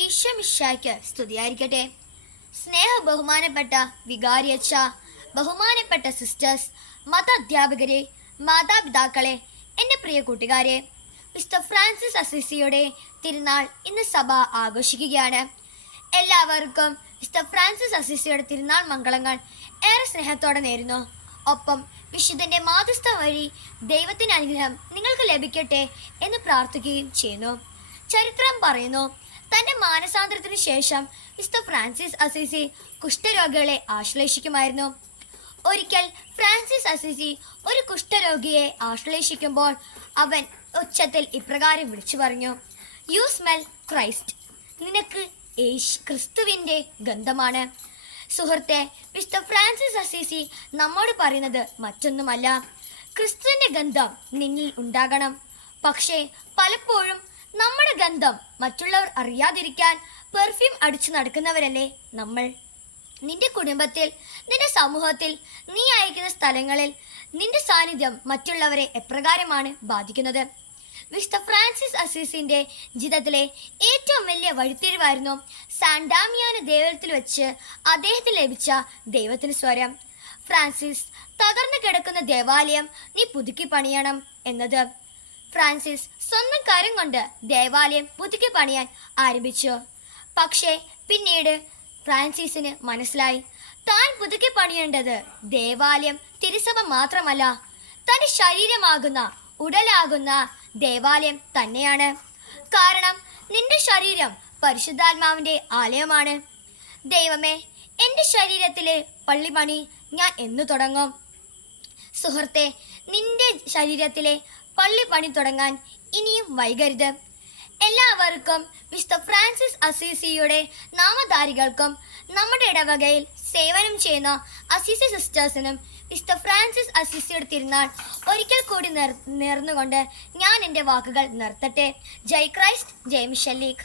ഈശോമിശിഹായ്ക്ക് സ്തുതിയായിരിക്കട്ടെ. സ്നേഹ ബഹുമാനപ്പെട്ട വികാരിയച്ഛ, ബഹുമാനപ്പെട്ട സിസ്റ്റേഴ്സ്, മത അധ്യാപകരെ, മാതാപിതാക്കളെ, എൻ്റെ പ്രിയ കൂട്ടുകാരെ, മിസ്റ്റർ ഫ്രാൻസിസ് അസിസിയുടെ തിരുനാൾ ഇന്ന് സഭ ആഘോഷിക്കുകയാണ്. എല്ലാവർക്കും മിസ്റ്റർ ഫ്രാൻസിസ് അസിസിയുടെ തിരുനാൾ മംഗളങ്ങൾ ഏറെ സ്നേഹത്തോടെ നേരുന്നു. ഒപ്പം വിശുദ്ധൻ്റെ മാധ്യസ്ഥം വഴി ദൈവത്തിൻ്റെ അനുഗ്രഹം നിങ്ങൾക്ക് ലഭിക്കട്ടെ എന്ന് പ്രാർത്ഥിക്കുകയും ചെയ്യുന്നു. ചരിത്രം പറയുന്നു, തൻ്റെ മാനസാന്തരത്തിനു ശേഷം മിസ്റ്റർ ഫ്രാൻസിസ് അസിസി കുഷ്ഠരോഗികളെ ആശ്ലേഷിക്കുമായിരുന്നു. ഒരിക്കൽ ഫ്രാൻസിസ് അസിസി ഒരു കുഷ്ഠരോഗിയെ ആശ്ലേഷിക്കുമ്പോൾ അവൻ ഉച്ചത്തിൽ ഇപ്രകാരം വിളിച്ചു പറഞ്ഞു, യു സ്മെൽ ക്രൈസ്റ്റ്, നിനക്ക് ക്രിസ്തുവിൻ്റെ ഗന്ധമാണ്. സുഹൃത്തെ, മിസ്റ്റർ ഫ്രാൻസിസ് അസിസി നമ്മോട് പറയുന്നത് മറ്റൊന്നുമല്ല, ക്രിസ്തുവിൻ്റെ ഗന്ധം നിന്നിൽ ഉണ്ടാകണം. പക്ഷേ പലപ്പോഴും നമ്മുടെ ഗന്ധം മറ്റുള്ളവർ അറിയാതിരിക്കാൻ പെർഫ്യൂം അടിച്ചു നടക്കുന്നവരല്ലേ നമ്മൾ. നിന്റെ കുടുംബത്തിൽ, നിന്റെ സമൂഹത്തിൽ, നീ അയക്കുന്ന സ്ഥലങ്ങളിൽ നിന്റെ സാന്നിധ്യം മറ്റുള്ളവരെ എപ്രകാരമാണ് ബാധിക്കുന്നത്? മിസ്റ്റർ ഫ്രാൻസിസ് അസീസിന്റെ ജീവിതത്തിലെ ഏറ്റവും വലിയ വഴിത്തിരിവായിരുന്നു സാൻ ഡാമിയാനോ ദേവാലയത്തിൽ വെച്ച് അദ്ദേഹത്തിന് ലഭിച്ച ദൈവത്തിന് സ്വരം. ഫ്രാൻസിസ്, തകർന്നു കിടക്കുന്ന ദേവാലയം നീ പുതുക്കി പണിയണം എന്നത്. ഫ്രാൻസിസ് സ്വന്തം കരം കൊണ്ട് ദേവാലയം പുതുക്കി പണിയാൻ ആരംഭിച്ചു. പക്ഷേ പിന്നീട് ഫ്രാൻസിസിന് മനസ്സിലായി, താൻ പുതുക്കി പണിയേണ്ടത് ദേവാലയം തിരുസഭ മാത്രമല്ല, തൻ്റെ ശരീരമാകുന്ന, ഉടലാകുന്ന ദേവാലയം തന്നെയാണ്. കാരണം നിന്റെ ശരീരം പരിശുദ്ധാത്മാവിൻ്റെ ആലയമാണ്. ദൈവമേ, എൻ്റെ ശരീരത്തിലെ പള്ളിപണി ഞാൻ എന്നു തുടങ്ങും? സുഹൃത്തെ, നിന്റെ ശരീരത്തിലെ പള്ളിപ്പണി തുടങ്ങാൻ ഇനിയും വൈകരുത്. എല്ലാവർക്കും മിസ്റ്റർ ഫ്രാൻസിസ് അസീസിയുടെ നാമധാരികൾക്കും നമ്മുടെ ഇടവകയിൽ സേവനം ചെയ്യുന്ന അസീസി സിസ്റ്റേഴ്സിനും മിസ്റ്റർ ഫ്രാൻസിസ് അസീസിയുടെ തിരുനാൾ ഒരിക്കൽ കൂടി നേർന്നുകൊണ്ട് ഞാൻ എൻ്റെ വാക്കുകൾ നിർത്തട്ടെ. ജയ് ക്രൈസ്റ്റ്, ജയ് മിഷലീഖ്.